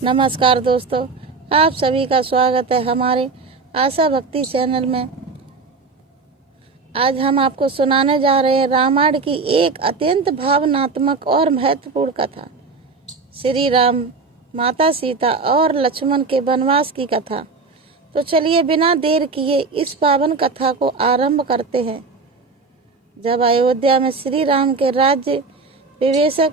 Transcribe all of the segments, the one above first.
नमस्कार दोस्तों, आप सभी का स्वागत है हमारे आशा भक्ति चैनल में। आज हम आपको सुनाने जा रहे हैं रामायण की एक अत्यंत भावनात्मक और महत्वपूर्ण कथा, श्री राम, माता सीता और लक्ष्मण के वनवास की कथा। तो चलिए बिना देर किए इस पावन कथा को आरंभ करते हैं। जब अयोध्या में श्री राम के राज्य विवेशक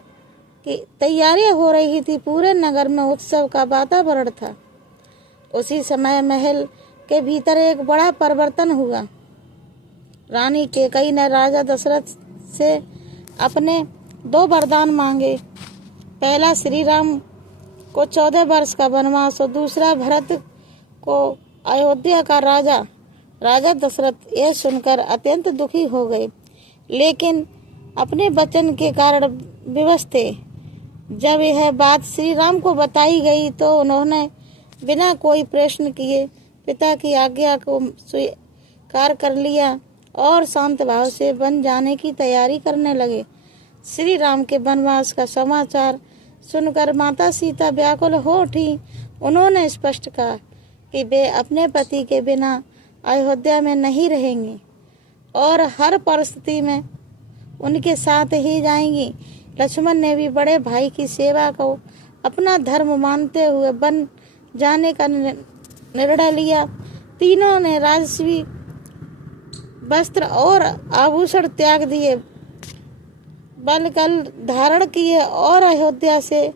की तैयारियां हो रही थी, पूरे नगर में उत्सव का वातावरण था। उसी समय महल के भीतर एक बड़ा परिवर्तन हुआ। रानी कैकेयी ने राजा दशरथ से अपने 2 वरदान मांगे। पहला श्री राम को 14 वर्ष का वनवास और दूसरा भरत को अयोध्या का राजा दशरथ। यह सुनकर अत्यंत दुखी हो गए, लेकिन अपने वचन के कारण विवश थे। जब यह बात श्री राम को बताई गई तो उन्होंने बिना कोई प्रश्न किए पिता की आज्ञा को स्वीकार कर लिया और शांत भाव से वन जाने की तैयारी करने लगे। श्री राम के वनवास का समाचार सुनकर माता सीता व्याकुल हो उठी। उन्होंने स्पष्ट कहा कि वे अपने पति के बिना अयोध्या में नहीं रहेंगी और हर परिस्थिति में उनके साथ ही जाएंगी। लक्ष्मण ने भी बड़े भाई की सेवा को अपना धर्म मानते हुए वन जाने का निर्णय लिया। तीनों ने राजसी वस्त्र और आभूषण त्याग दिए, बलकल धारण किए और अयोध्या से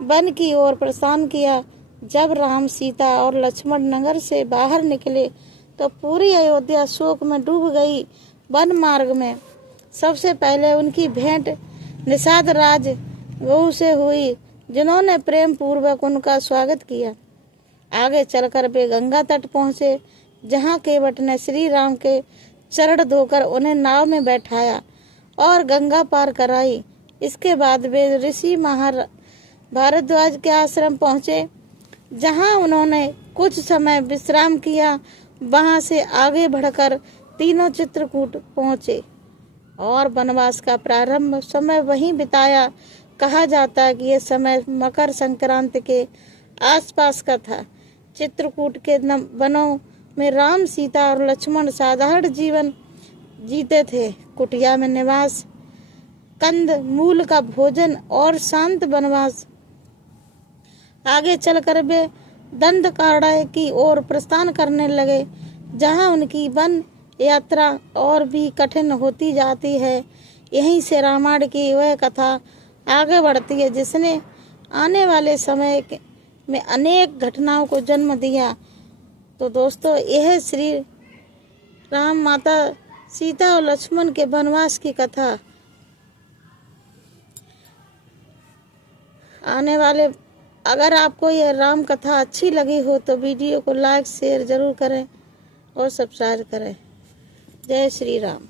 वन की ओर प्रस्थान किया। जब राम, सीता और लक्ष्मण नगर से बाहर निकले तो पूरी अयोध्या शोक में डूब गई। वन मार्ग में सबसे पहले उनकी भेंट निषाद राज गऊ से हुई, जिन्होंने प्रेम पूर्वक उनका स्वागत किया। आगे चलकर वे गंगा तट पहुँचे, जहाँ केवट ने श्री राम के चरण धोकर उन्हें नाव में बैठाया और गंगा पार कराई। इसके बाद वे ऋषि भारद्वाज के आश्रम पहुँचे, जहाँ उन्होंने कुछ समय विश्राम किया। वहाँ से आगे बढ़कर तीनों चित्रकूट पहुँचे और वनवास का प्रारंभ समय वहीं बिताया। कहा जाता है कि यह समय मकर संक्रांति के आसपास का था। चित्रकूट के वनों में राम, सीता और लक्ष्मण साधारण जीवन जीते थे। कुटिया में निवास, कंद मूल का भोजन और शांत वनवास। आगे चलकर वे दंडकारण्य की ओर प्रस्थान करने लगे, जहां उनकी वन यात्रा और भी कठिन होती जाती है। यहीं से रामायण की वह कथा आगे बढ़ती है, जिसने आने वाले समय में अनेक घटनाओं को जन्म दिया। तो दोस्तों, यह श्री राम, माता सीता और लक्ष्मण के वनवास की कथा आने वाले। अगर आपको यह राम कथा अच्छी लगी हो तो वीडियो को लाइक शेयर जरूर करें और सब्सक्राइब करें। जय श्री राम।